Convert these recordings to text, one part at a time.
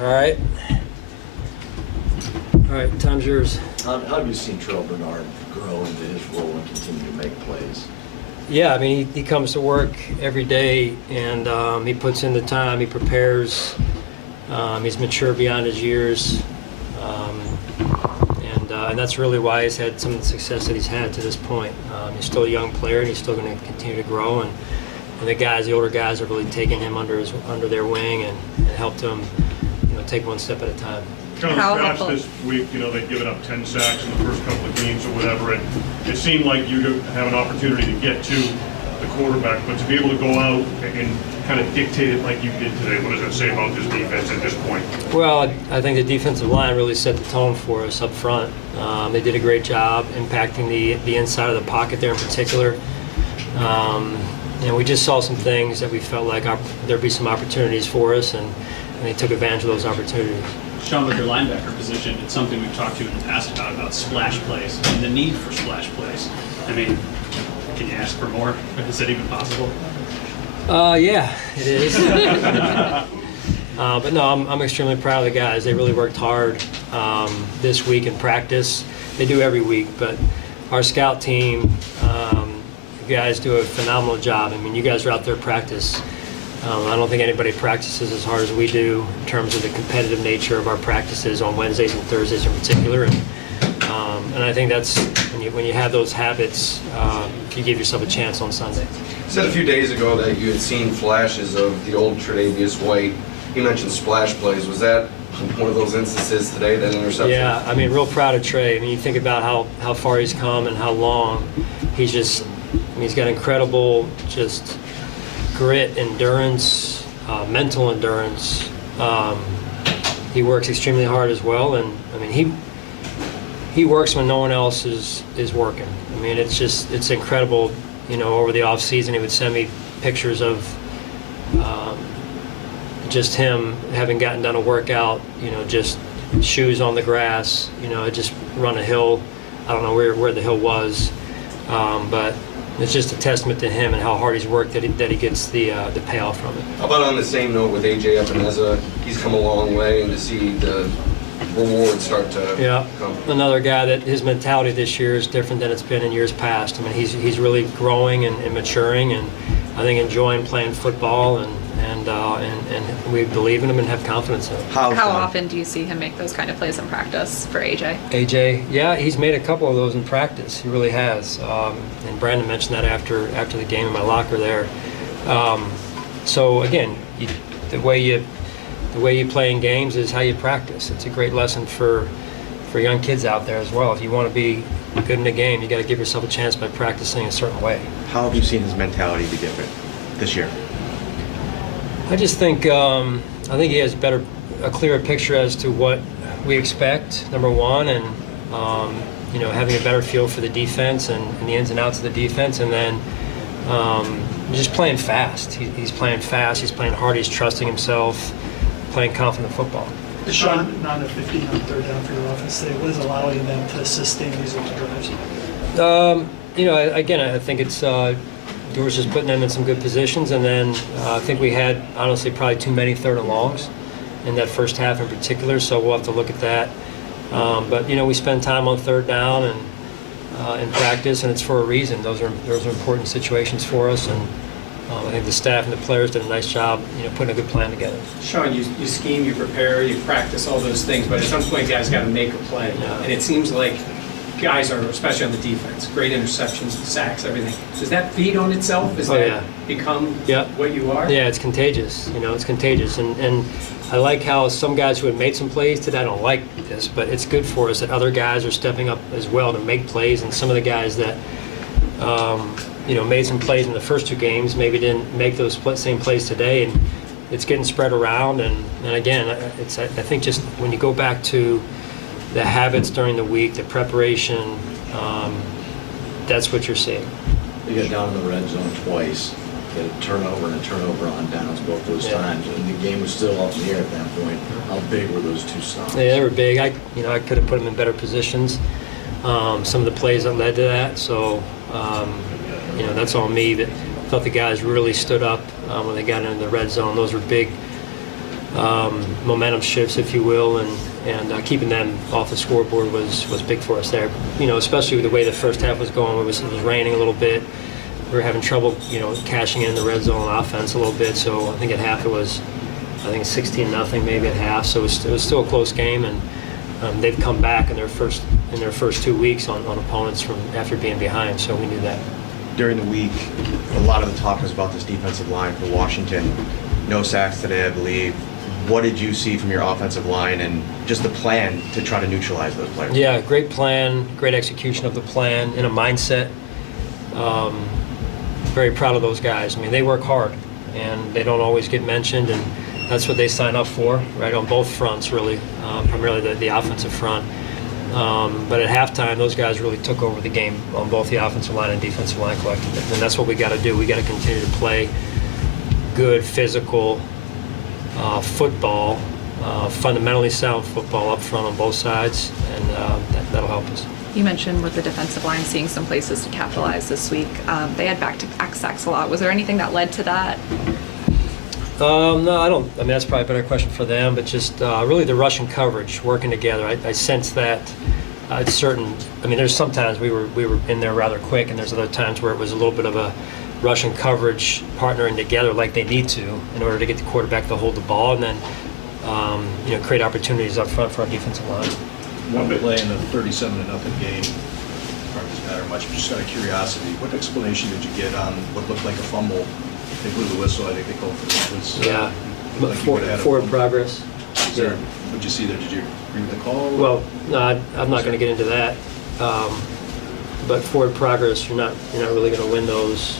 All right. All right, time's yours. How have you seen Terrell Bernard grow into his role and continue to make plays? Yeah, I mean, he comes to work every day, and he puts in the time. He prepares. He's mature beyond his years, and that's really why he's had some of the success that he's had to this point. He's still a young player, and he's still going to continue to grow. And the older guys, have really taken him under their wing and helped him, take one step at a time. Kind of scratch this week, they've given up 10 sacks in the first couple of games or whatever, and it seemed like you have an opportunity to get to the quarterback, but to be able to go out and kind of dictate it like you did today, what does that say about this defense at this point? Well, I think the defensive line really set the tone for us up front. They did a great job impacting the inside of the pocket there in particular. And we just saw some things that we felt like there'd be some opportunities for us, and they took advantage of those opportunities. Sean, with your linebacker position, it's something we've talked to you in the past about splash plays and the need for splash plays. I mean, can you ask for more? Is it even possible? Yeah, it is. But no, I'm extremely proud of the guys. They really worked hard this week in practice. They do every week, but our scout team, you guys do a phenomenal job. I mean, you guys are out there practice. I don't think anybody practices as hard as we do in terms of the competitive nature of our practices on Wednesdays and Thursdays in particular. And I think that's when you have those habits, you give yourself a chance on Sunday. You said a few days ago that you had seen flashes of the old Tre'Davious White. You mentioned splash plays. Was that one of those instances today, that interception? Yeah, I mean, real proud of Trey. I mean, you think about how far he's come and how long. He's got incredible just grit, endurance, mental endurance. He works extremely hard as well, and I mean he works when no one else is working. I mean, it's incredible. Over the off season, he would send me pictures of just him having gotten done a workout. Just shoes on the grass. Just run a hill. I don't know where the hill was, but it's just a testament to him and how hard he's worked that he gets the payoff from it. How about on the same note with A.J. Epenesa? He's come a long way, and to see the rewards start to come. Another guy that his mentality this year is different than it's been in years past. I mean, he's really growing and maturing, and I think enjoying playing football, and we believe in him and have confidence in him. How often do you see him make those kind of plays in practice for AJ? AJ, yeah, he's made a couple of those in practice. He really has. And Brandon mentioned that after the game in my locker there. So again, the way you play in games is how you practice. It's a great lesson for young kids out there as well. If you want to be good in a game, you got to give yourself a chance by practicing a certain way. How have you seen his mentality be different this year? I just think he has a clearer picture as to what we expect, number one, and having a better feel for the defense and the ins and outs of the defense, and then just playing fast. He's playing fast. He's playing hard. He's trusting himself, playing confident football. Sean, not a 15 on third down for your offense today. What is allowing them to sustain these long drives? Again, I think it's Dewars just putting them in some good positions, and then I think we had, honestly, probably too many third and longs in that first half in particular, so we'll have to look at that. But we spend time on third down and in practice, and it's for a reason. Those are important situations for us, and I think the staff and the players did a nice job, putting a good plan together. Sean, you scheme, you prepare, you practice all those things, but at some point, guys got to make a play, and it seems like guys are, especially on the defense, great interceptions, sacks, everything. Does that feed on itself? Does that become what you are? Yeah, it's contagious. It's contagious, and I like how some guys who have made some plays today, I don't like this, but it's good for us that other guys are stepping up as well to make plays, and some of the guys that made some plays in the first two games maybe didn't make those same plays today, and it's getting spread around. And again, I think just when you go back to the habits during the week, the preparation, that's what you're seeing. You got down in the red zone twice, get a turnover and a turnover on downs both those times, and the game was still up in the air at that point. How big were those two stops? Yeah, they were big. I could have put them in better positions. Some of the plays that led to that, so that's all me. But I thought the guys really stood up when they got into the red zone. Those were big momentum shifts, if you will, and keeping them off the scoreboard was big for us there. Especially with the way the first half was going. It was raining a little bit. We were having trouble, cashing in the red zone offense a little bit. So I think at half it was, 16-0 maybe at half. So it was still a close game, and they've come back in their first 2 weeks on opponents from after being behind. So we knew that. During the week, a lot of the talk was about this defensive line for Washington. No sacks today, I believe. What did you see from your offensive line and just the plan to try to neutralize those players? Yeah, great plan, great execution of the plan, and a mindset. Very proud of those guys. They work hard, and they don't always get mentioned, and that's what they sign up for, right, on both fronts, really, primarily the offensive front. But at halftime, those guys really took over the game on both the offensive line and defensive line collectively, and that's what we got to do. We got to continue to play good, physical football, fundamentally sound football up front on both sides, and that'll help us. You mentioned with the defensive line seeing some places to capitalize this week. They had back-to-back sacks a lot. Was there anything that led to that? No, I don't. That's probably a better question for them, but just really the Russian coverage working together. I sense that it's certain. There's sometimes we were in there rather quick, and there's other times where it was a little bit of a Russian coverage partnering together like they need to in order to get the quarterback to hold the ball, and then create opportunities up front for our defensive line. One play in the 37-0 game. Probably doesn't matter much, but just out of curiosity, what explanation did you get on what looked like a fumble? They blew the whistle. I think they called for it. Yeah, like you would've had a forward fumble. progress. What'd you see there? Did you agree with the call? Well, no, I'm not going to get into that. But forward progress, you're not really going to win those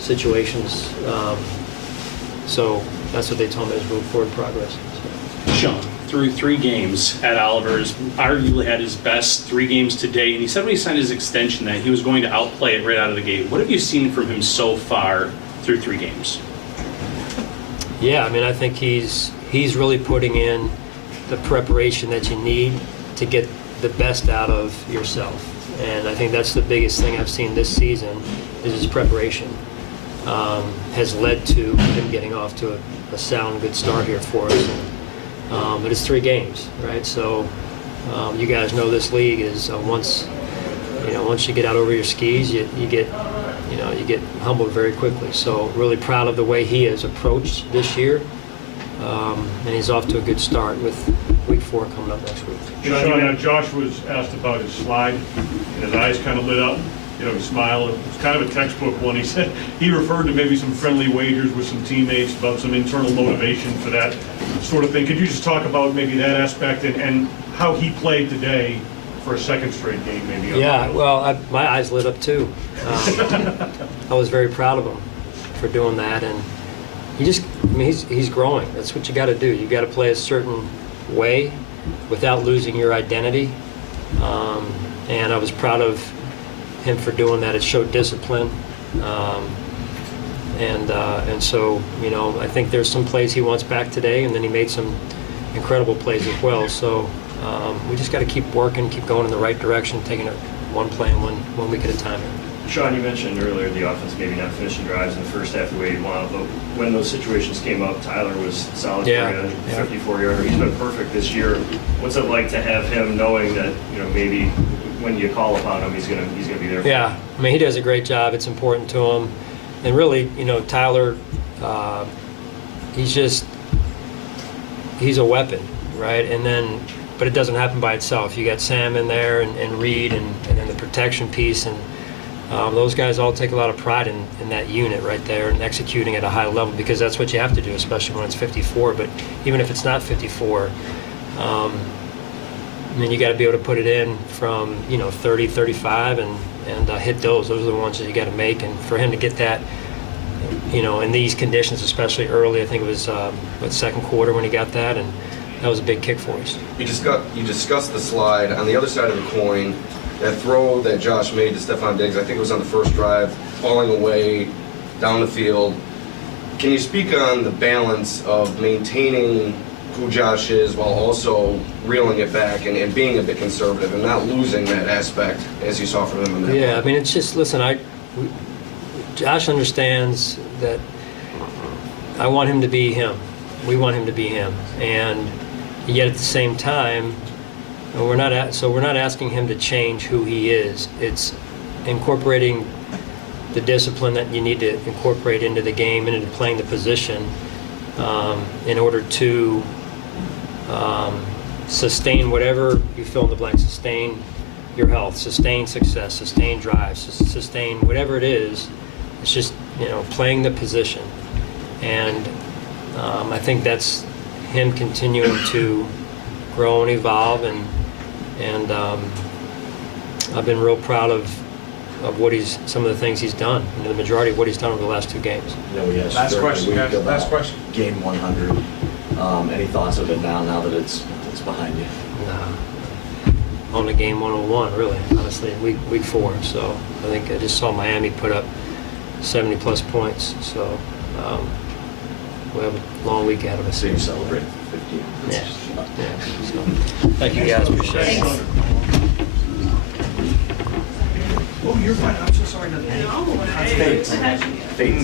situations. So that's what they told me is move forward progress. Sean, through 3 games at Oliver's, arguably had his best 3 games to date, and he said when he signed his extension that he was going to outplay it right out of the gate. What have you seen from him so far through 3 games? Yeah, I think he's really putting in the preparation that you need to get the best out of yourself. And I think that's the biggest thing I've seen this season is his preparation. Has led to him getting off to a sound, good start here for us. But it's 3 games, right? So you guys know this league is once you get out over your skis, you get humbled very quickly. So really proud of the way he has approached this year, and he's off to a good start with week 4 coming up next week. Sean, Josh was asked about his slide, and his eyes kind of lit up. He smiled. It was kind of a textbook one. He said he referred to maybe some friendly wagers with some teammates about some internal motivation for that sort of thing. Could you just talk about maybe that aspect and how he played today for a second straight game, maybe? Yeah, well, my eyes lit up too. I was very proud of him for doing that, and he's growing. That's what you got to do. You got to play a certain way without losing your identity, and I was proud of him for doing that. It showed discipline, and so I think there's some plays he wants back today, and then he made some incredible plays as well. So we just got to keep working, keep going in the right direction, taking it one play and one week at a time. Sean, you mentioned earlier the offense maybe not finishing drives in the first half the way you want, but when those situations came up, Tyler was solid for you, 54-yarder. He's been perfect this year. What's it like to have him knowing that maybe when you call upon him, he's gonna be there for you? He does a great job. It's important to him, and really, Tyler, he's a weapon, right? But it doesn't happen by itself. You got Sam in there and Reed and then the protection piece, and those guys all take a lot of pride in that unit right there and executing at a high level, because that's what you have to do, especially when it's 54. But even if it's not 54, you got to be able to put it in from 30, 35 and hit those. Those are the ones that you got to make. And for him to get that, in these conditions, especially early, I think it was second quarter when he got that, and that was a big kick for us. You discussed the slide. On the other side of the coin, that throw that Josh made to Stephon Diggs, I think it was on the first drive, falling away down the field. Can you speak on the balance of maintaining who Josh is while also reeling it back and being a bit conservative and not losing that aspect as you saw from him in that play? It's just, listen, Josh understands that I want him to be him, We want him to be him, and yet at the same time, we're not asking him to change who he is. It's incorporating the discipline that you need to incorporate into the game and into playing the position in order to sustain whatever you fill in the blank, sustain your health, sustain success, sustain drive, sustain whatever it is. It's just, playing the position. And I think that's him continuing to grow and evolve, and I've been real proud of some of the things he's done, the majority of what he's done over the last 2 games. We asked Last during the question, week guys. about Last question. Game 100. Any thoughts of it now that it's behind you? On the game 101, really, honestly, week 4. So I think I just saw Miami put up 70-plus points. So we have a long week ahead of us. So you celebrated 15. Yeah. So, thank you guys. Appreciate it. Oh, you're fine. I'm so sorry. Fate.